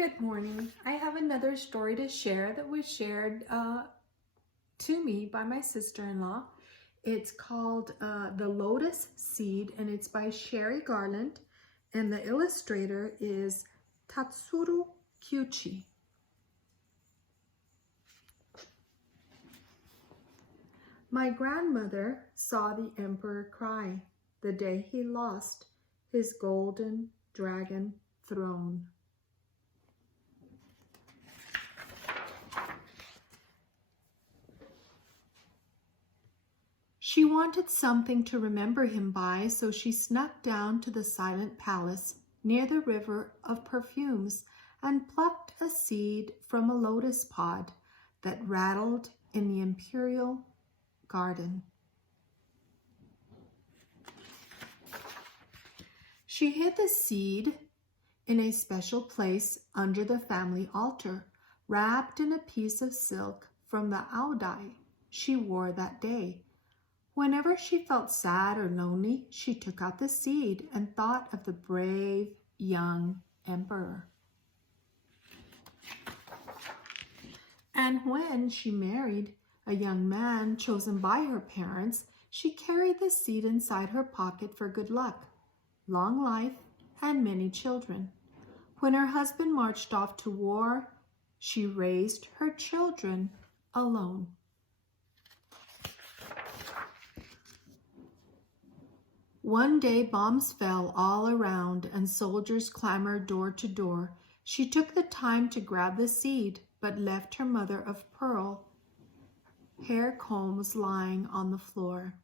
Good morning. I have another story to share that was shared to me by my sister-in-law. It's called The Lotus Seed, and it's by Garland, and the illustrator is Tatasuro Kiuchi. My grandmother saw the emperor cry the day he lost his golden dragon throne. She wanted something to remember him by, so she snuck down to the silent palace near the river of perfumes and plucked a seed from a lotus pod that rattled in the imperial garden. She hid the seed in a special place under the family altar, wrapped in a piece of silk from the aodai she wore that day. Whenever she felt sad or lonely, she took out the seed and thought of the brave young emperor. And when she married a young man chosen by her parents, she carried the seed inside her pocket for good luck, long life, and many children. When her husband marched off to war, she raised her children alone. One day bombs fell all around and soldiers clamored door to door. She took the time to grab the seed, but left her mother of pearl hair combs lying on the floor.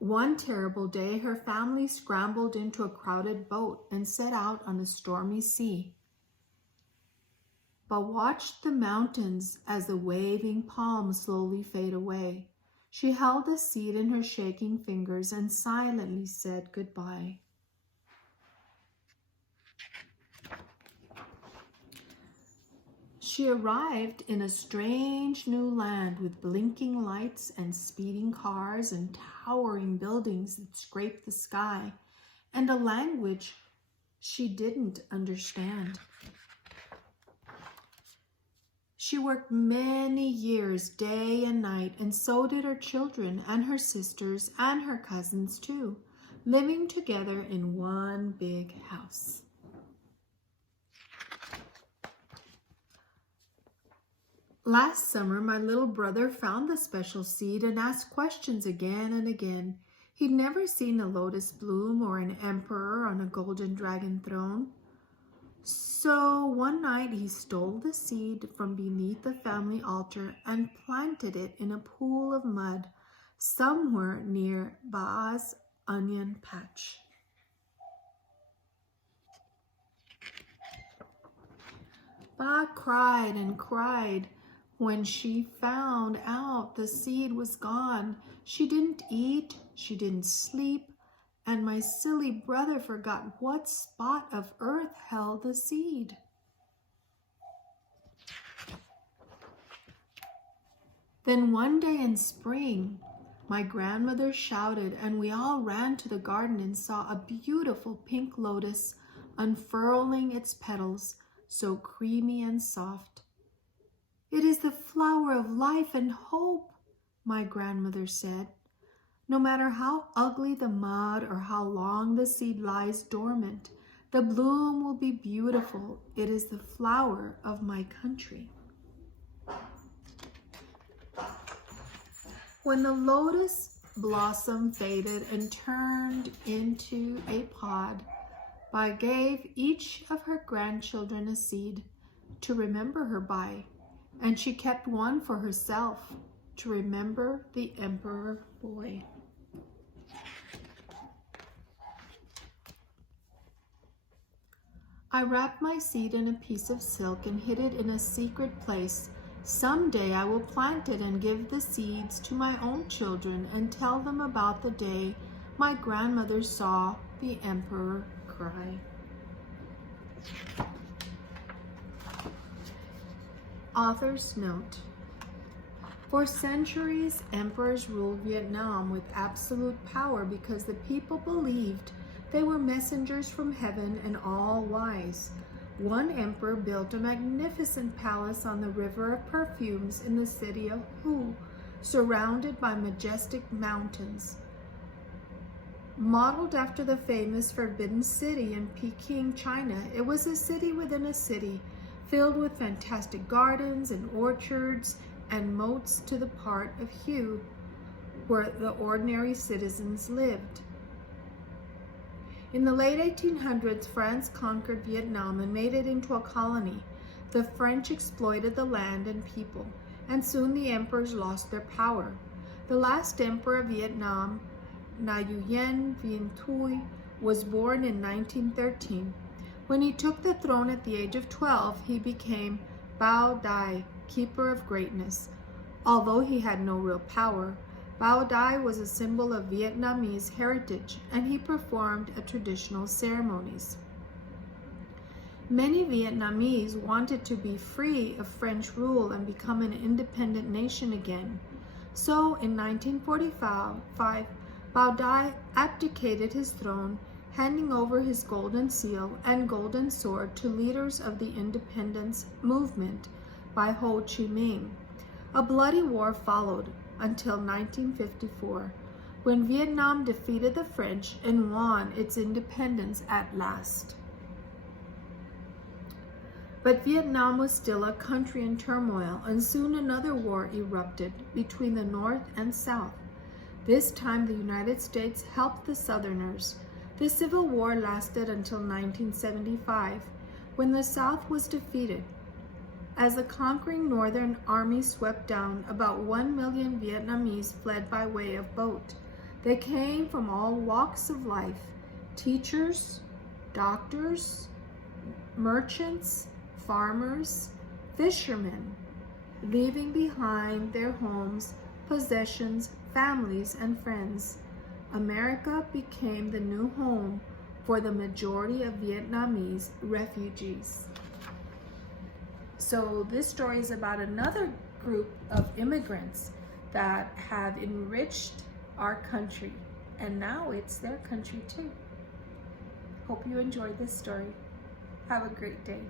One terrible day, her family scrambled into a crowded boat and set out on a stormy sea, but watched the mountains as the waving palms slowly fade away. She held the seed in her shaking fingers and silently said goodbye. She arrived in a strange new land with blinking lights and speeding cars and towering buildings that scraped the sky, and a language she didn't understand. She worked many years, day and night, and so did her children and her sisters and her cousins too, living together in one big house. Last summer, my little brother found the special seed and asked questions again and again. He'd never seen a lotus bloom or an emperor on a golden dragon throne. So one night he stole the seed from beneath the family altar and planted it in a pool of mud somewhere near Ba's onion patch. Ba cried and cried when she found out the seed was gone. She didn't eat, she didn't sleep, and my silly brother forgot what spot of earth held the seed. Then one day in spring, my grandmother shouted, and we all ran to the garden and saw a beautiful pink lotus unfurling its petals, so creamy and soft. "It is the flower of life and hope," my grandmother said. "No matter how ugly the mud or how long the seed lies dormant, the bloom will be beautiful. It is the flower of my country." When the lotus blossom faded and turned into a pod, Ba gave each of her grandchildren a seed to remember her by, and she kept one for herself to remember the emperor boy. I wrapped my seed in a piece of silk and hid it in a secret place. Someday I will plant it and give the seeds to my own children and tell them about the day my grandmother saw the emperor cry. Author's note. For centuries, emperors ruled Vietnam with absolute power because the people believed they were messengers from heaven and all-wise. One emperor built a magnificent palace on the River of Perfumes in the city of Hu, surrounded by majestic mountains. Modeled after the famous Forbidden City in Peking, China, it was a city within a city, filled with fantastic gardens and orchards and moats to the part of Hu where the ordinary citizens lived. In the late 1800s, France conquered Vietnam and made it into a colony. The French exploited the land and people, and soon the emperors lost their power. The last emperor of Vietnam, Nguyen Vien Thuy, was born in 1913. When he took the throne at the age of 12, he became Bao Dai, keeper of greatness. Although he had no real power, Bao Dai was a symbol of Vietnamese heritage, and he performed traditional ceremonies. Many Vietnamese wanted to be free of French rule and become an independent nation again. So in 1945, Bao Dai abdicated his throne, handing over his golden seal and golden sword to leaders of the independence movement by Ho Chi Minh. A bloody war followed until 1954, when Vietnam defeated the French and won its independence at last. But Vietnam was still a country in turmoil, and soon another war erupted between the North and South. This time the United States helped the Southerners. The Civil War lasted until 1975, when the South was defeated. As the conquering Northern Army swept down, about 1 million Vietnamese fled by way of boat. They came from all walks of life: teachers, doctors, merchants, farmers, fishermen, leaving behind their homes, possessions, families, and friends. America became the new home for the majority of Vietnamese refugees. So this story is about another group of immigrants that have enriched our country, and now it's their country too. Hope you enjoyed this story. Have a great day.